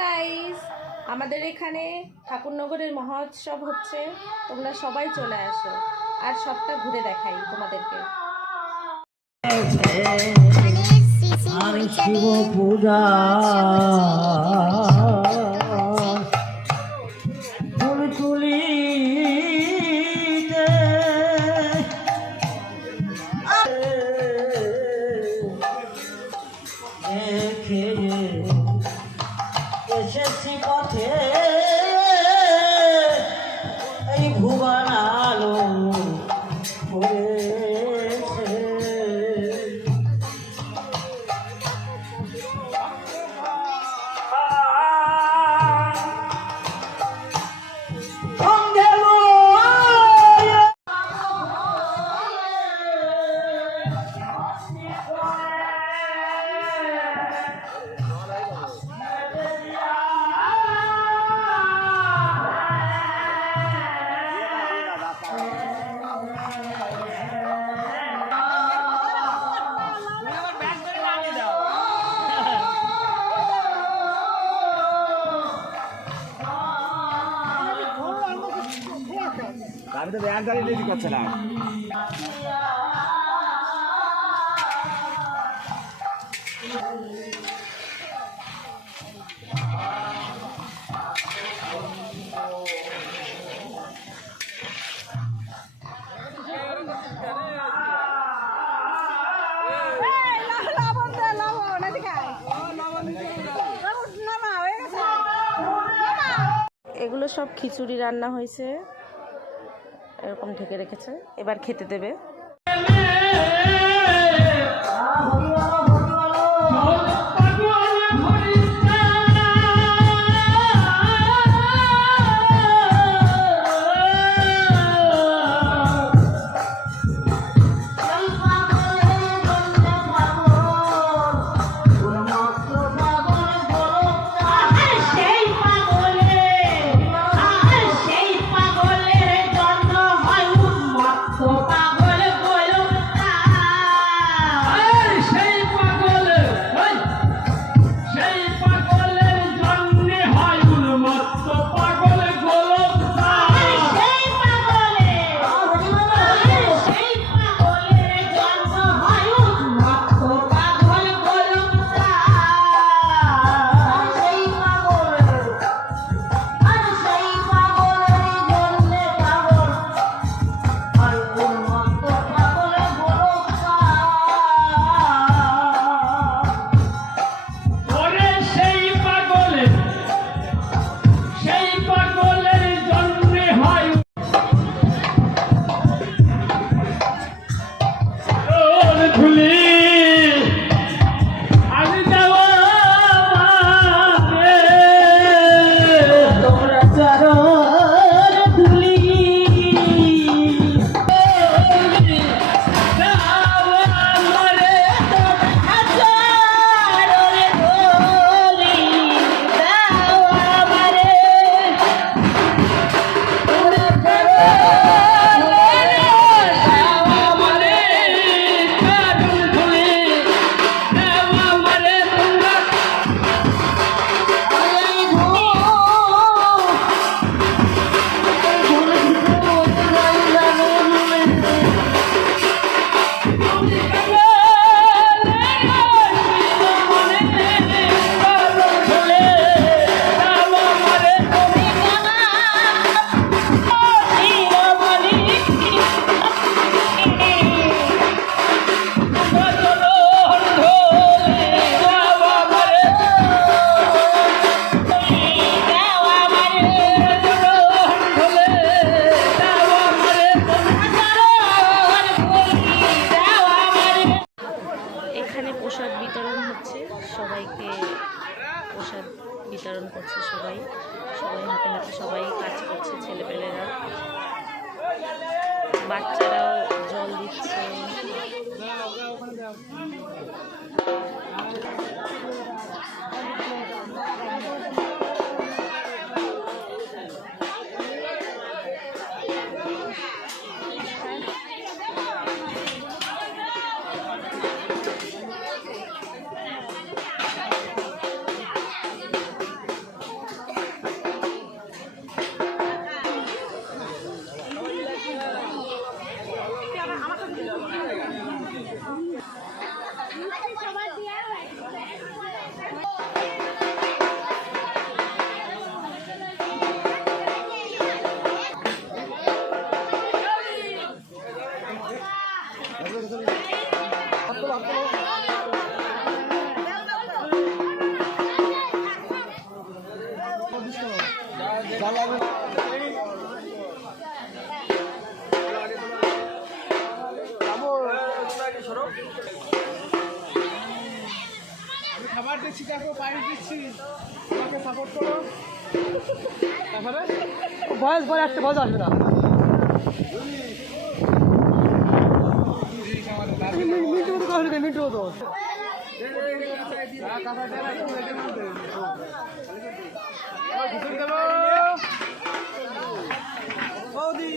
Guys, আমাদের এখানে ঠাকুরনগরের মহোৎসব হচ্ছে। তোমরা সবাই চলে আসো আর সবটা ঘুরে দেখাই তোমাদেরকে। আর শিব পূজা ফুল তুলিতে দেখে এসেছি পথে এই ভুবন আলো পড়েছে। আমি তো ব্যাগ গাড়ি রেডি করছিলাম। এগুলো সব খিচুড়ি রান্না হয়েছে, এরকম ঢেকে রেখেছে, এবার খেতে দেবে। প্রসাদ বিতরণ হচ্ছে, সবাইকে প্রসাদ বিতরণ করছে। সবাই হাতে হাতে সবাই কাজ করছে, ছেলেপেলেরা, বাচ্চারাও জল দিচ্ছে। দেখছি, কাকে পাইপ দিচ্ছি, কাকে সাপোর্ট করো। তারপরে বয়স আসবে না। মিন্টু তো বৌদি